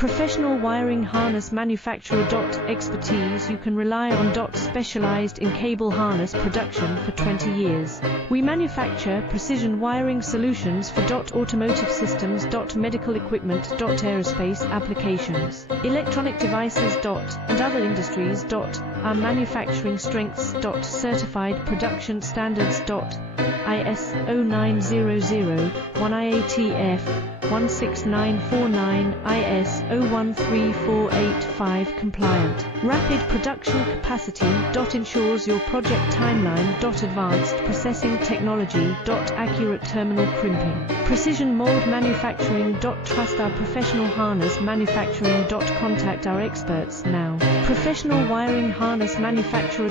Professional wiring harness manufacturer. Expertise. You can rely on specialized in cable harness production for 20 years. We manufacture precision wiring solutions for automotive systems, medical equipment, aerospace applications, electronic devices, and other industries. Our manufacturing strengths. Certified production standards. IS 0900 1 IATF 16949 IS 013485 compliant. Rapid production capacity. Ensures your project timeline. Advanced processing technology. Accurate terminal crimping. Precision mold manufacturing. Trust our professional harness manufacturing. Contact our experts now. Professional wiring harness manufacturer.